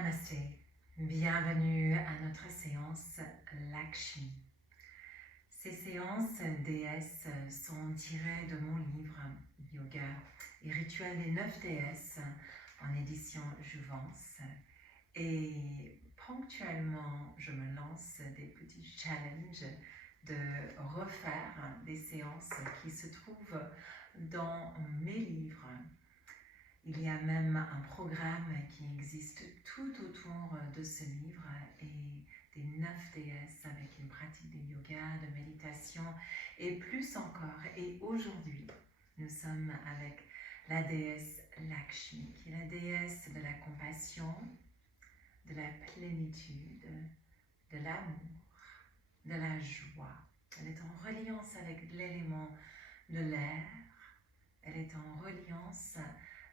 Namasté, bienvenue à notre séance Lakshmi. Ces séances déesses sont tirées de mon livre Yoga et rituels des 9 déesses en édition Jouvence. Et ponctuellement, je me lance des petits challenges de refaire des séances qui se trouvent dans mes livres. Il y a même un programme qui existe tout autour de ce livre et des 9 déesses avec une pratique de yoga, de méditation et plus encore. Et aujourd'hui, nous sommes avec la déesse Lakshmi, qui est la déesse de la compassion, de la plénitude, de l'amour, de la joie. Elle est en reliance avec l'élément de l'air. Elle est en reliance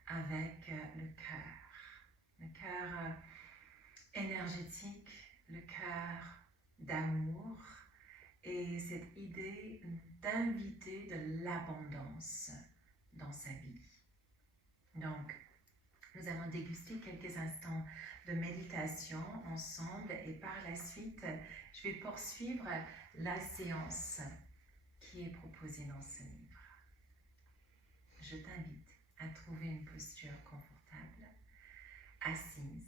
avec le cœur énergétique, le cœur d'amour et cette idée d'inviter de l'abondance dans sa vie. Donc, nous allons déguster quelques instants de méditation ensemble et par la suite, je vais poursuivre la séance qui est proposée dans ce livre. Je t'invite à trouver une posture confortable, assise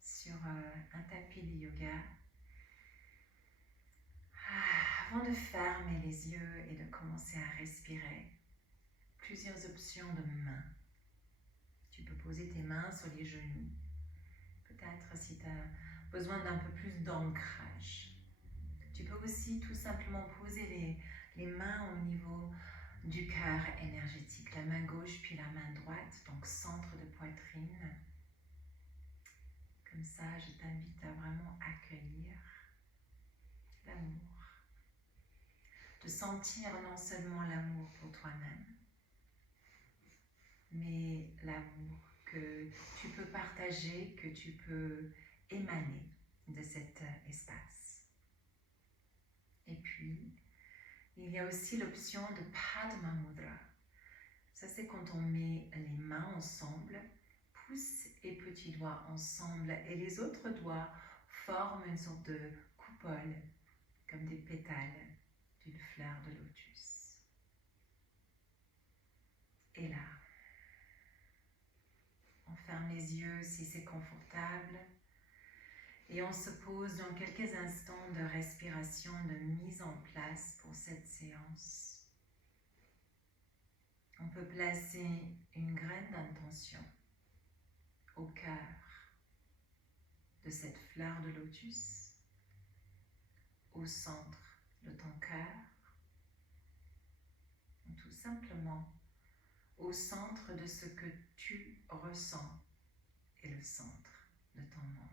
sur un tapis de yoga. Avant de fermer les yeux et de commencer à respirer, plusieurs options de mains. Tu peux poser tes mains sur les genoux. Peut-être si tu as besoin d'un peu plus d'ancrage. Tu peux aussi tout simplement poser les mains au niveau du cœur énergétique, la main gauche puis la main droite, donc centre de poitrine. Comme ça, je t'invite à vraiment accueillir l'amour. De sentir non seulement l'amour pour toi-même, mais l'amour que tu peux partager, que tu peux émaner de cet espace. Et puis, il y a aussi l'option de Padma Mudra. Ça, c'est quand on met les mains ensemble, pouce et petit doigt ensemble, et les autres doigts forment une sorte de coupole, comme des pétales d'une fleur de lotus. Et là, on ferme les yeux si c'est confortable, et on se pose dans quelques instants de respiration, de mise en place pour cette séance. On peut placer une graine d'intention au cœur de cette fleur de lotus, au centre de ton cœur, ou tout simplement au centre de ce que tu ressens et le centre de ton monde.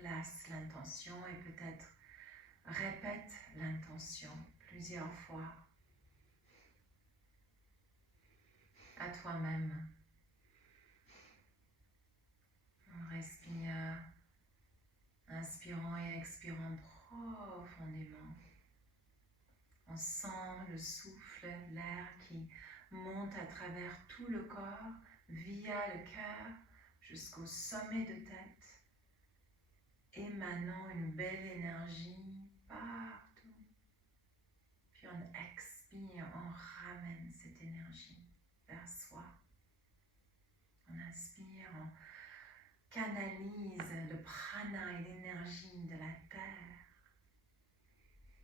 Place l'intention et peut-être répète l'intention plusieurs fois à toi-même. On respire, inspirant et expirant profondément. On sent le souffle, l'air qui monte à travers tout le corps, via le cœur, jusqu'au sommet de tête, émanant une belle énergie partout. Puis on expire, on ramène cette énergie vers soi. On inspire, on canalise le prana et l'énergie de la terre.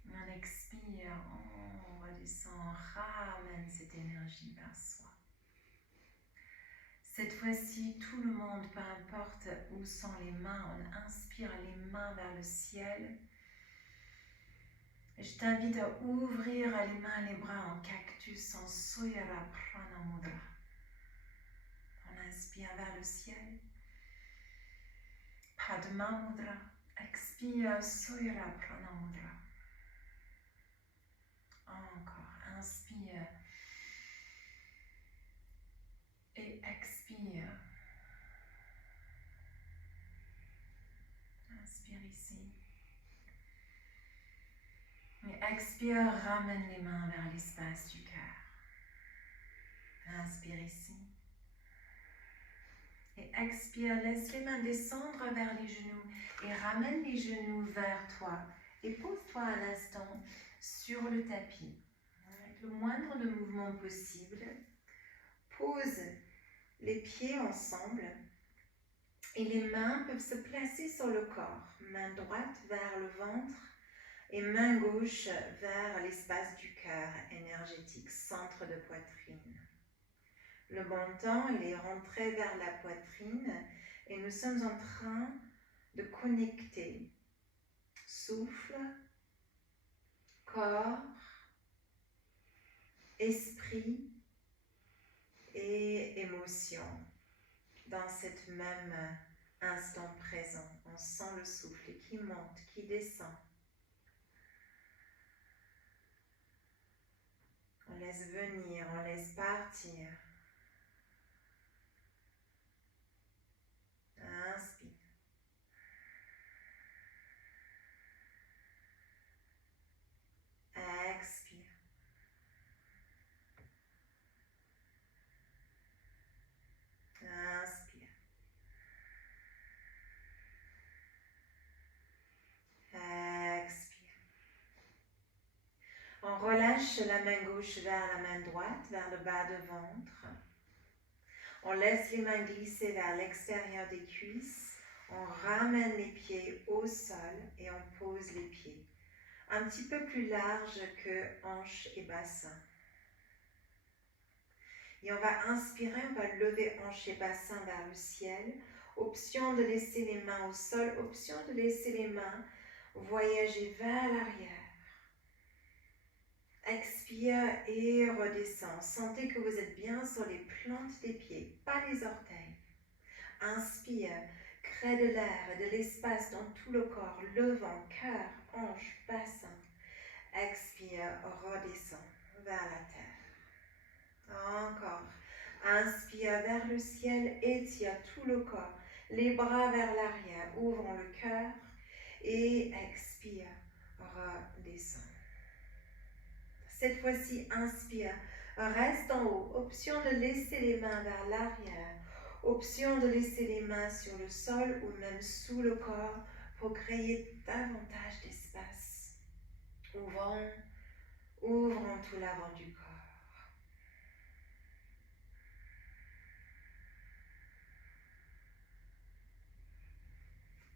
On expire, on redescend, on ramène cette énergie vers soi. Cette fois-ci, tout le monde, peu importe où sont les mains, on inspire les mains vers le ciel. Et je t'invite à ouvrir les mains et les bras en cactus, en Surya Prana Mudra. On inspire vers le ciel. Padma Mudra. Expire Surya Prana Mudra. Encore, inspire. Et expire. Inspire ici. Et expire, ramène les mains vers l'espace du cœur. Inspire ici. Et expire, laisse les mains descendre vers les genoux et ramène les genoux vers toi. Et pose-toi un instant sur le tapis. Avec le moindre de mouvement possible, pose les pieds ensemble et les mains peuvent se placer sur le corps. Main droite vers le ventre et main gauche vers l'espace du cœur énergétique, centre de poitrine. Le menton, il est rentré vers la poitrine et nous sommes en train de connecter souffle, corps, esprit et émotion dans cet même instant présent. On sent le souffle qui monte, qui descend. On laisse venir, on laisse partir. Inspire. Expire. Inspire. Expire. On relâche la main gauche vers la main droite, vers le bas de ventre. On laisse les mains glisser vers l'extérieur des cuisses. On ramène les pieds au sol et on pose les pieds. Un petit peu plus large que hanches et bassin. Et on va inspirer, on va lever hanches et bassin vers le ciel. Option de laisser les mains au sol, option de laisser les mains voyager vers l'arrière. Expire et redescend. Sentez que vous êtes bien sur les plantes des pieds, pas les orteils. Inspire, crée de l'air et de l'espace dans tout le corps, levant, cœur, hanche, bassin. Expire, redescend vers la terre. Encore. Inspire vers le ciel, étire tout le corps, les bras vers l'arrière, ouvrons le cœur et expire, redescend. Cette fois-ci, inspire, reste en haut, option de laisser les mains vers l'arrière, option de laisser les mains sur le sol ou même sous le corps pour créer davantage d'espace. Ouvrons tout l'avant du corps.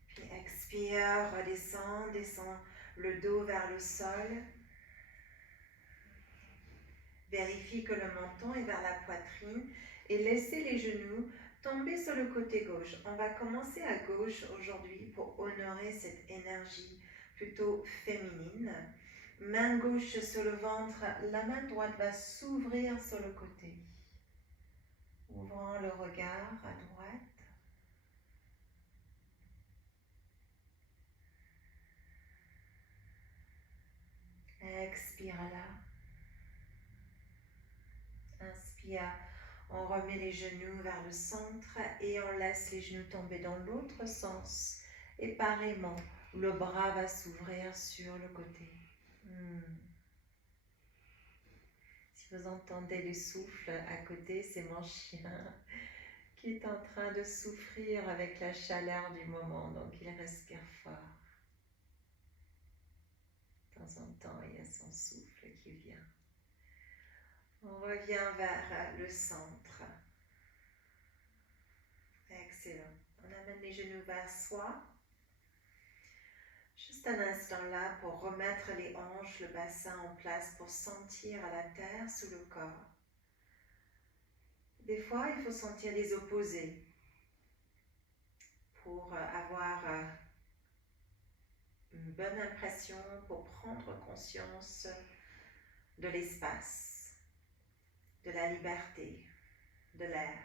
Puis expire, redescend, descend le dos vers le sol. Vérifie que le menton est vers la poitrine et laissez les genoux tomber sur le côté gauche. On va commencer à gauche aujourd'hui pour honorer cette énergie plutôt féminine. Main gauche sur le ventre, la main droite va s'ouvrir sur le côté. Ouvrant le regard à droite. Expire là. Inspire, on remet les genoux vers le centre et on laisse les genoux tomber dans l'autre sens. Et pareillement, le bras va s'ouvrir sur le côté. Si vous entendez le souffle à côté, c'est mon chien qui est en train de souffrir avec la chaleur du moment, donc il respire fort. De temps en temps, il y a son souffle qui vient. On revient vers le centre. Excellent. On amène les genoux vers soi. Juste un instant là pour remettre les hanches, le bassin en place pour sentir la terre sous le corps. Des fois, il faut sentir les opposés pour avoir une bonne impression, pour prendre conscience de l'espace, de la liberté, de l'air.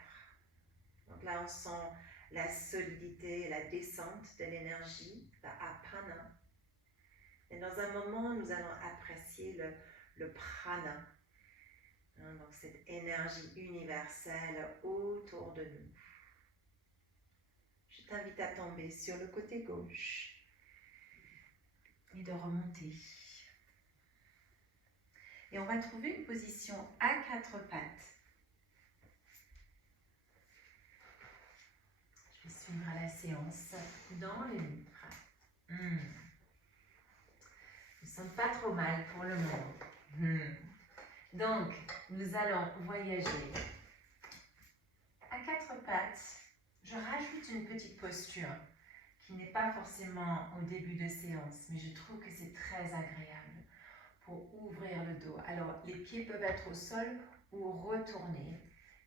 Donc là, on sent la solidité, la descente de l'énergie, la apana. Et dans un moment, nous allons apprécier le prana. Donc cette énergie universelle autour de nous. Je t'invite à tomber sur le côté gauche et de remonter. Et on va trouver une position à quatre pattes. qui suivra la séance dans le livre. Nous ne sommes pas trop mal pour le moment. Donc, nous allons voyager à quatre pattes. Je rajoute une petite posture qui n'est pas forcément au début de séance, mais je trouve que c'est très agréable pour ouvrir le dos. Alors, les pieds peuvent être au sol ou retournés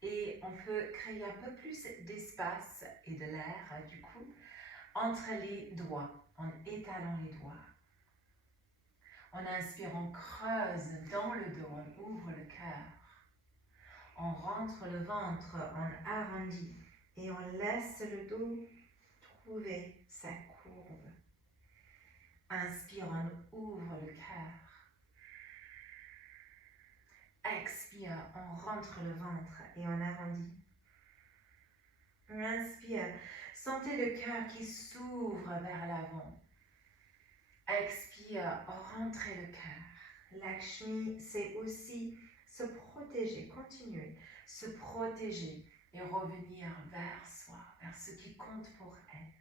et on peut créer un peu plus d'espace et de l'air, du coup, entre les doigts, en étalant les doigts. On inspire, on creuse dans le dos, on ouvre le cœur. On rentre le ventre, on arrondit et on laisse le dos trouver sa courbe. Inspire, on ouvre le cœur. Expire, on rentre le ventre et on arrondit. Inspire, sentez le cœur qui s'ouvre vers l'avant. Expire, rentrez le cœur. Lakshmi, c'est aussi se protéger, continuer, se protéger et revenir vers soi, vers ce qui compte pour elle.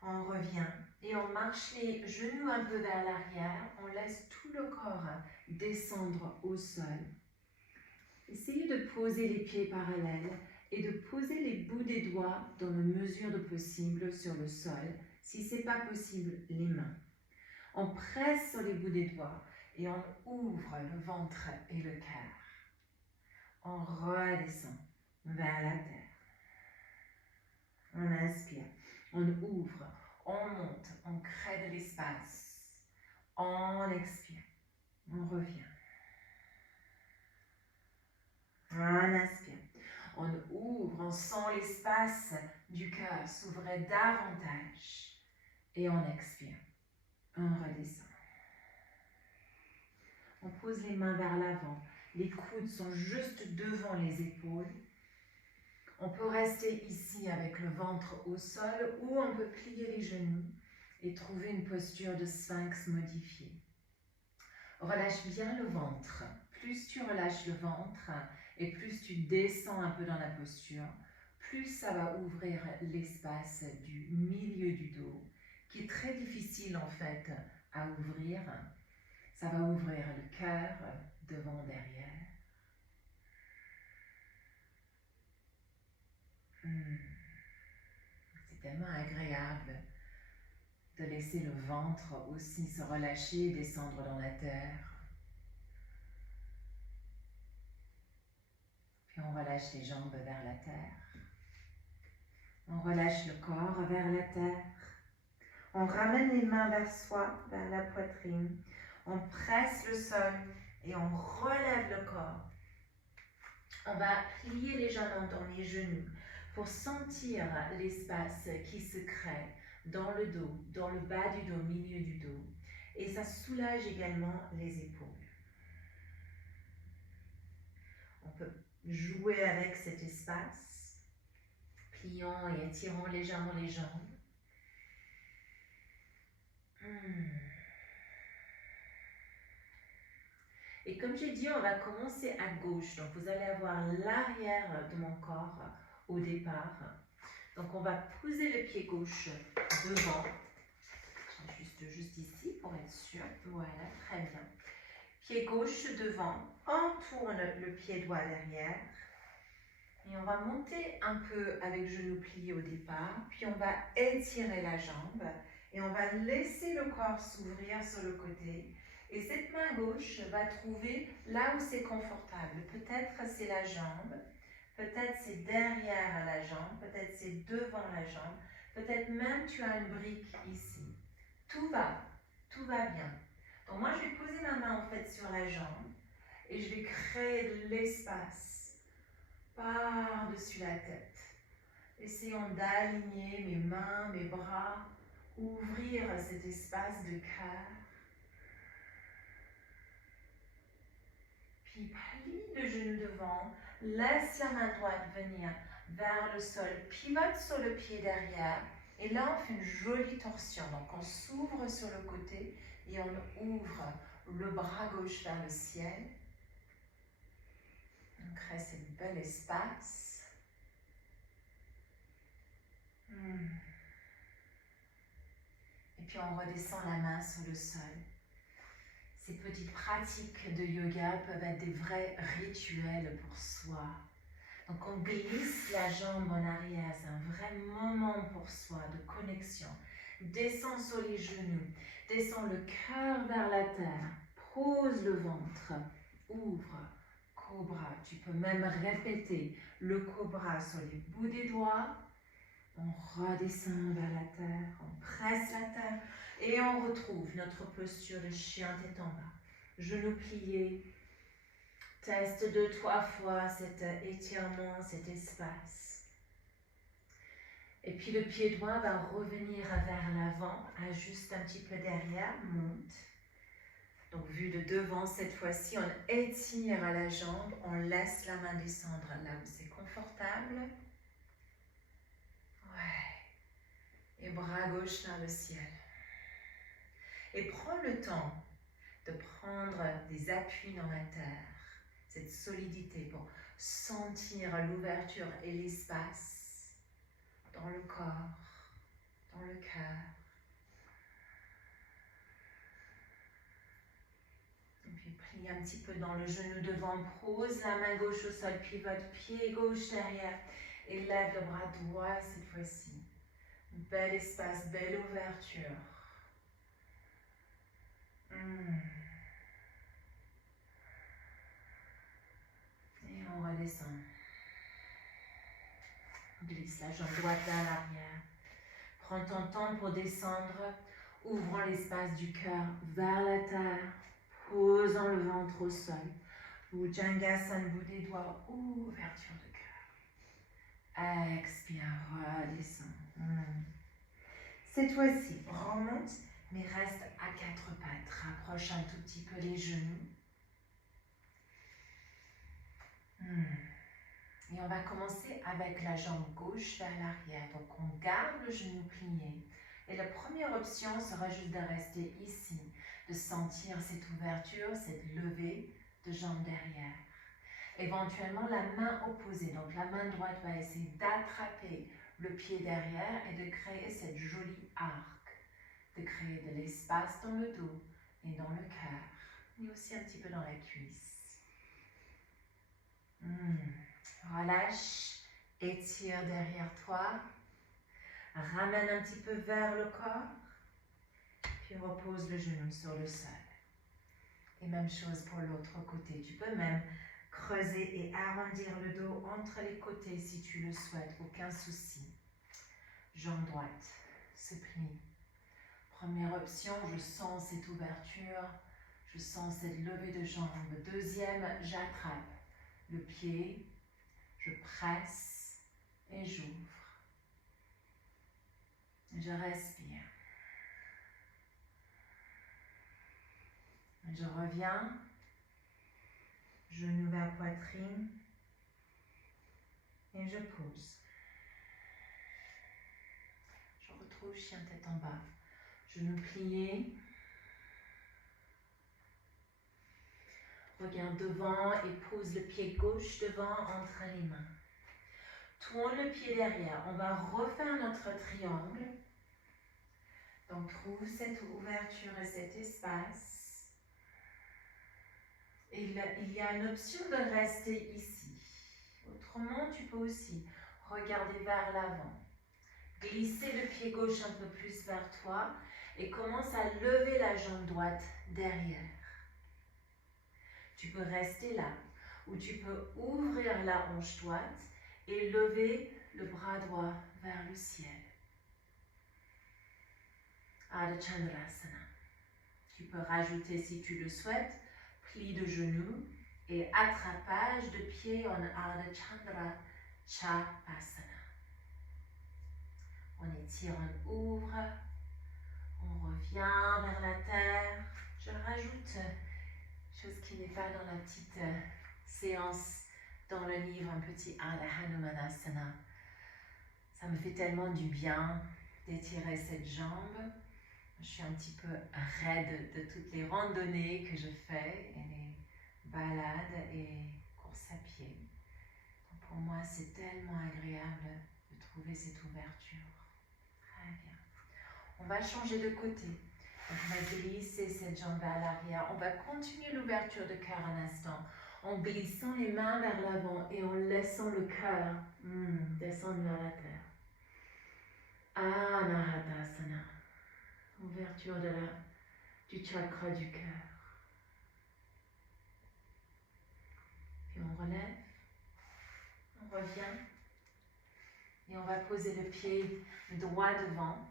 On revient et on marche les genoux un peu vers l'arrière. On laisse tout le corps descendre au sol. Essayez de poser les pieds parallèles et de poser les bouts des doigts dans la mesure de possible sur le sol. Si ce n'est pas possible, les mains. On presse sur les bouts des doigts et on ouvre le ventre et le cœur. On redescend vers la terre. On inspire, on ouvre, on monte, on crée de l'espace. On expire, on revient. On inspire, on ouvre, on sent l'espace du cœur s'ouvrir davantage. Et on expire, on redescend. On pose les mains vers l'avant. Les coudes sont juste devant les épaules. On peut rester ici avec le ventre au sol ou on peut plier les genoux et trouver une posture de sphinx modifiée. Relâche bien le ventre. Plus tu relâches le ventre et plus tu descends un peu dans la posture, plus ça va ouvrir l'espace du milieu du dos, qui est très difficile en fait à ouvrir. Ça va ouvrir le cœur devant, derrière. C'est tellement agréable de laisser le ventre aussi se relâcher et descendre dans la terre. Puis on relâche les jambes vers la terre. On relâche le corps vers la terre. On ramène les mains vers soi, vers la poitrine. On presse le sol et on relève le corps. On va plier légèrement dans les genoux pour sentir l'espace qui se crée dans le dos, dans le bas du dos, milieu du dos. Et ça soulage également les épaules. On peut jouer avec cet espace, pliant et étirant légèrement les jambes. Et comme j'ai dit, on va commencer à gauche. Donc, vous allez avoir l'arrière de mon corps au départ. Donc, on va poser le pied gauche devant. Juste ici pour être sûr. Voilà, très bien. Pied gauche devant. On tourne le pied droit derrière. Et on va monter un peu avec genou plié au départ. Puis, on va étirer la jambe. Et on va laisser le corps s'ouvrir sur le côté. Et cette main gauche va trouver là où c'est confortable. Peut-être c'est la jambe, peut-être c'est derrière la jambe, peut-être c'est devant la jambe, peut-être même tu as une brique ici. Tout va bien. Donc moi je vais poser ma main en fait sur la jambe et je vais créer de l'espace par-dessus la tête. Essayons d'aligner mes mains, mes bras, ouvrir cet espace de cœur. Puis plie le genou devant, laisse la main droite venir vers le sol, pivote sur le pied derrière et là on fait une jolie torsion. Donc on s'ouvre sur le côté et on ouvre le bras gauche vers le ciel. On crée ce bel espace. Et puis on redescend la main sur le sol. Ces petites pratiques de yoga peuvent être des vrais rituels pour soi. Donc on glisse la jambe en arrière, c'est un vrai moment pour soi de connexion. Descends sur les genoux, descends le cœur vers la terre, pose le ventre, ouvre, cobra. Tu peux même répéter le cobra sur les bouts des doigts. On redescend vers la terre, on presse la terre et on retrouve notre posture de chien tête en bas. Genoux pliés. Teste 2-3 fois cet étirement, cet espace. Et puis le pied droit va revenir vers l'avant, ajuste un petit peu derrière, monte. Donc vu de devant cette fois-ci, on étire la jambe, on laisse la main descendre là où c'est confortable. Ouais. Et bras gauche vers le ciel. Et prends le temps de prendre des appuis dans la terre. Cette solidité pour sentir l'ouverture et l'espace dans le corps, dans le cœur. Et puis plie un petit peu dans le genou devant, pose la main gauche au sol, pivote, pied gauche derrière et lève le bras droit cette fois-ci. Bel espace, belle ouverture. Et on redescend. Glisse la jambe droite vers l'arrière. Prends ton temps pour descendre, ouvrant l'espace du cœur vers la terre, posant le ventre au sol. Bhujangasana, bout des doigts, ouverture de cœur. Expire, redescends. Cette fois-ci, remonte, mais reste à 4 pattes. Rapproche un tout petit peu les genoux. Et on va commencer avec la jambe gauche vers l'arrière. Donc on garde le genou plié. Et la première option sera juste de rester ici, de sentir cette ouverture, cette levée de jambe derrière. Éventuellement la main opposée, donc la main droite va essayer d'attraper le pied derrière et de créer cette jolie arc, de créer de l'espace dans le dos et dans le cœur, mais aussi un petit peu dans la cuisse. Relâche, étire derrière toi, ramène un petit peu vers le corps, puis repose le genou sur le sol. Et même chose pour l'autre côté. Tu peux même creuser et arrondir le dos entre les côtés si tu le souhaites, aucun souci. Jambe droite se plie. Première option, je sens cette ouverture, je sens cette levée de jambe. Deuxième, j'attrape le pied, je presse et j'ouvre. Je respire. Je reviens, genou vers poitrine et je pose. Je retrouve chien tête en bas. Genou plié. Regarde devant et pose le pied gauche devant entre les mains. Tourne le pied derrière. On va refaire notre triangle. Donc trouve cette ouverture et cet espace. Et là, il y a une option de rester ici. Autrement, tu peux aussi regarder vers l'avant. Glisser le pied gauche un peu plus vers toi et commence à lever la jambe droite derrière. Tu peux rester là, ou tu peux ouvrir la hanche droite et lever le bras droit vers le ciel. Ardha Chandrasana. Tu peux rajouter, si tu le souhaites, pli de genoux et attrapage de pied en Ardha Chandra Chakasana. On étire, on ouvre, on revient vers la terre. Je rajoute chose qui n'est pas dans la petite séance dans le livre, un petit Ardha Hanumanasana. Ça me fait tellement du bien d'étirer cette jambe. Je suis un petit peu raide de toutes les randonnées que je fais et les balades et courses à pied. Donc pour moi, c'est tellement agréable de trouver cette ouverture. On va changer de côté. Donc, on va glisser cette jambe vers l'arrière. On va continuer l'ouverture de cœur un instant en glissant les mains vers l'avant et en laissant le cœur descendre vers la terre. Anahata-asana. Ouverture du chakra du cœur. Puis on relève, on revient et on va poser le pied droit devant.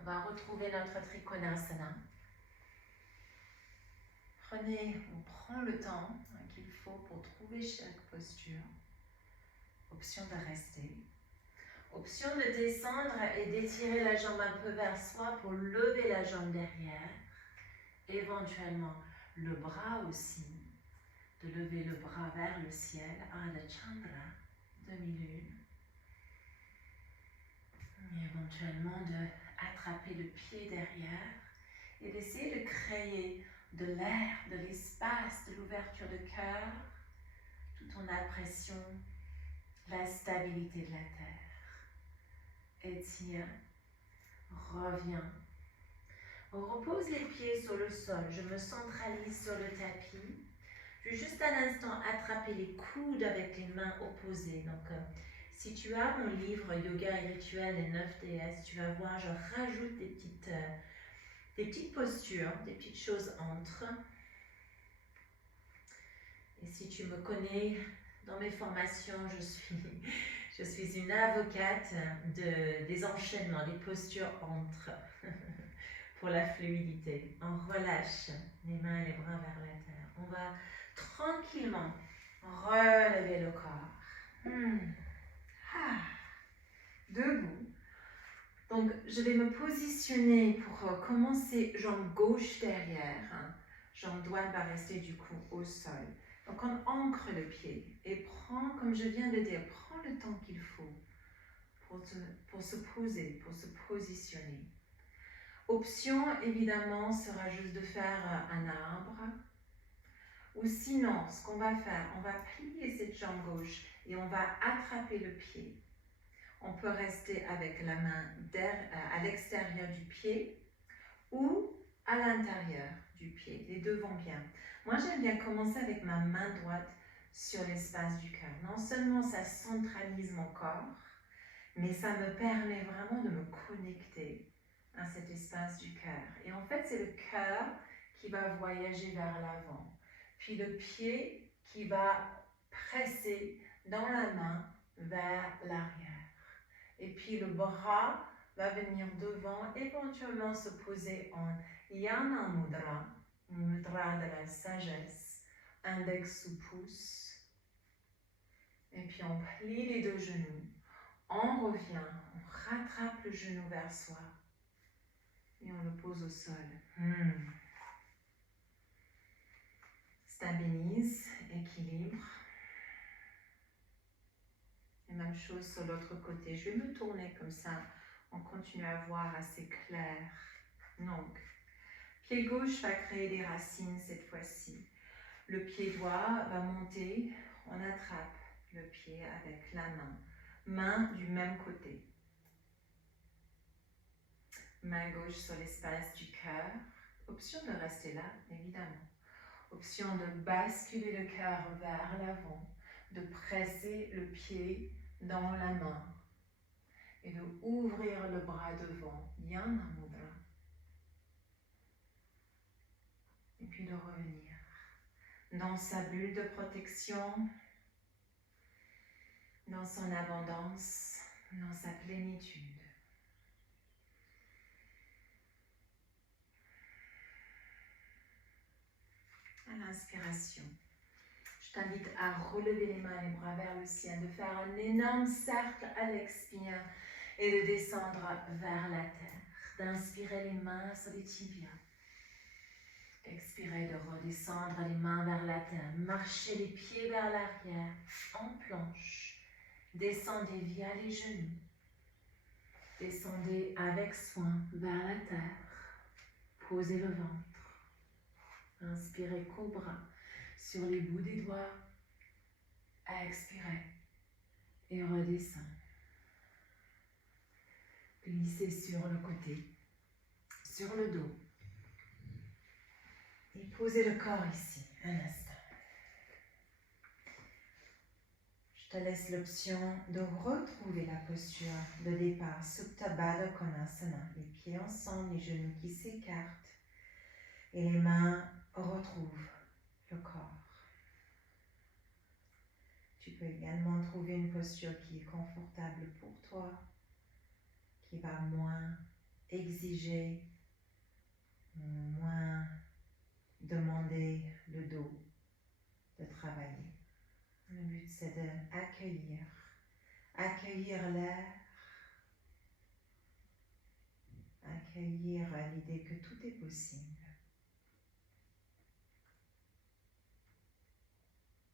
On va retrouver notre Trikonasana. On prend le temps qu'il faut pour trouver chaque posture. Option de rester. Option de descendre et d'étirer la jambe un peu vers soi pour lever la jambe derrière. Éventuellement, le bras aussi. De lever le bras vers le ciel. Ardha Chandra, demi-lune. Et éventuellement, d'attraper le pied derrière et d'essayer de créer de l'air, de l'espace, de l'ouverture de cœur, tout en appréciant la stabilité de la terre. Étire, reviens. On repose les pieds sur le sol. Je me centralise sur le tapis. Je vais juste un instant attraper les coudes avec les mains opposées. Donc, si tu as mon livre Yoga et Rituel des 9 déesses, tu vas voir, je rajoute des petites postures, des petites choses entre. Et si tu me connais dans mes formations, je suis une avocate des enchaînements, des postures entre pour la fluidité. On relâche les mains et les bras vers la terre. On va tranquillement relever le corps. Debout. Donc, je vais me positionner pour commencer jambe gauche derrière. Jambe droite va rester du coup au sol. Donc, on ancre le pied et prend, comme je viens de dire, prends le temps qu'il faut pour se poser, pour se positionner. Option, évidemment, sera juste de faire un arbre. Ou sinon, ce qu'on va faire, on va plier cette jambe gauche et on va attraper le pied. On peut rester avec la main à l'extérieur du pied ou à l'intérieur du pied. Les deux vont bien. Moi, j'aime bien commencer avec ma main droite sur l'espace du cœur. Non seulement ça centralise mon corps, mais ça me permet vraiment de me connecter à cet espace du cœur. Et en fait, c'est le cœur qui va voyager vers l'avant. Puis le pied qui va presser dans la main vers l'arrière. Et puis le bras va venir devant, éventuellement se poser en Yana Mudra, mudra de la sagesse, index sous pouce. Et puis on plie les deux genoux, on revient, on rattrape le genou vers soi et on le pose au sol. Stabilise, équilibre. Et même chose sur l'autre côté. Je vais me tourner comme ça. On continue à voir assez clair. Donc, pied gauche va créer des racines cette fois-ci. Le pied droit va monter. On attrape le pied avec la main. Main du même côté. Main gauche sur l'espace du cœur. Option de rester là, évidemment. Option de basculer le cœur vers l'avant. De presser le pied dans la main et de ouvrir le bras devant, Yana Mudra, et puis de revenir dans sa bulle de protection, dans son abondance, dans sa plénitude. À l'inspiration, je t'invite à relever les mains et les bras vers le ciel, de faire un énorme cercle à l'expire et de descendre vers la terre. D'inspirer les mains sur les tibias. Expirez de redescendre les mains vers la terre. Marchez les pieds vers l'arrière en planche. Descendez via les genoux. Descendez avec soin vers la terre. Posez le ventre. Inspirez cobra sur les bouts des doigts. Expirez et redescendez. Glissez sur le côté, sur le dos. Et posez le corps ici, un instant. Je te laisse l'option de retrouver la posture de départ, Supta Baddha Konasana. Les pieds ensemble, les genoux qui s'écartent et les mains retrouvent le corps. Tu peux également trouver une posture qui est confortable pour toi, qui va moins exiger, moins demander le dos de travailler. Le but, c'est d'accueillir l'air, accueillir l'idée que tout est possible.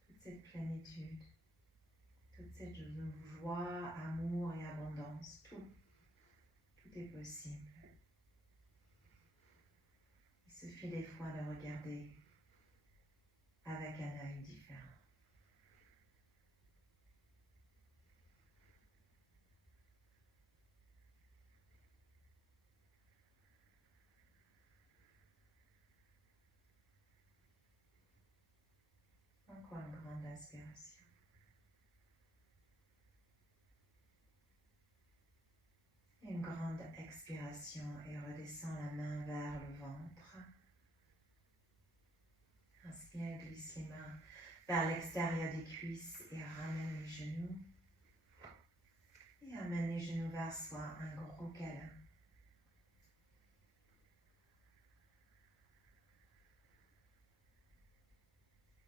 Toute cette plénitude, toute cette joie, amour et abondance, tout est possible. Il suffit des fois de regarder avec un œil différent. Encore une grande inspiration. Et une grande expiration et redescends la main vers le ventre. Inspire, glisse les mains vers l'extérieur des cuisses et ramène les genoux. Et amène les genoux vers soi, un gros câlin.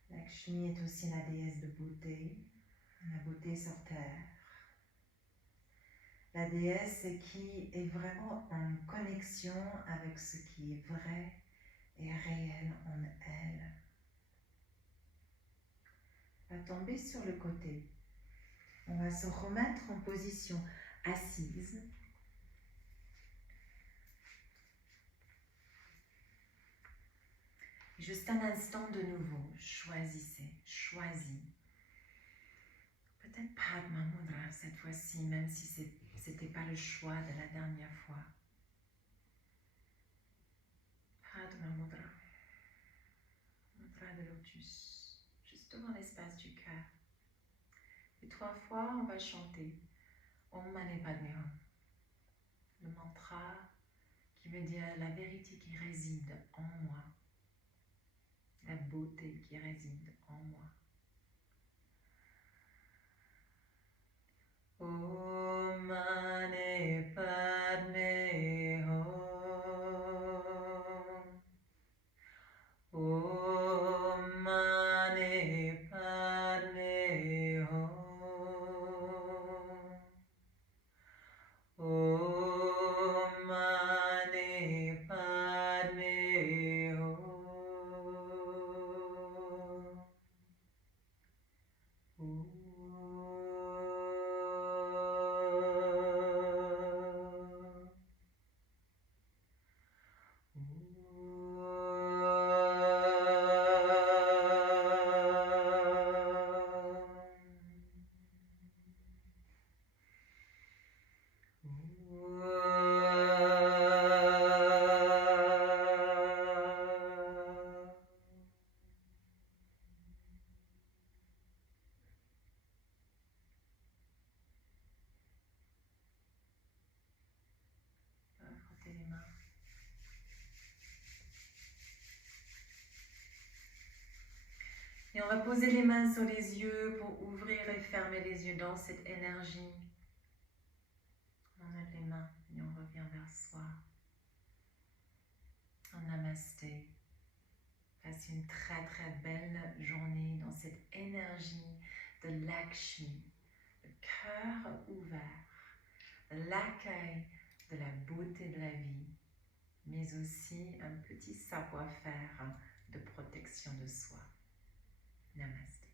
Lakshmi est aussi la déesse de beauté, la beauté sur terre. La déesse qui est vraiment en connexion avec ce qui est vrai et réel en elle. On va tomber sur le côté. On va se remettre en position assise. Juste un instant de nouveau, choisissez, choisis. Peut-être Padma Mudra cette fois-ci, même si ce n'était pas le choix de la dernière fois. Padma Mudra, Mudra de lotus, juste devant l'espace du cœur. Et 3 fois, on va chanter Om Mani Padme Hum, le mantra qui veut dire la vérité qui réside en moi, la beauté qui réside en moi. Om Mani Padme Hum. Om Mani Padme Hum. Om Mani Padme Hum. Frottez les mains. Et on va poser les mains sur les yeux pour ouvrir et fermer les yeux dans cette énergie. On enlève les mains et on revient vers soi. En namasté. Passe une très très belle journée dans cette énergie de Lakshmi. Le cœur ouvert, l'accueil de la beauté de la vie, mais aussi un petit savoir-faire de protection de soi. Namaste.